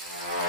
Bye.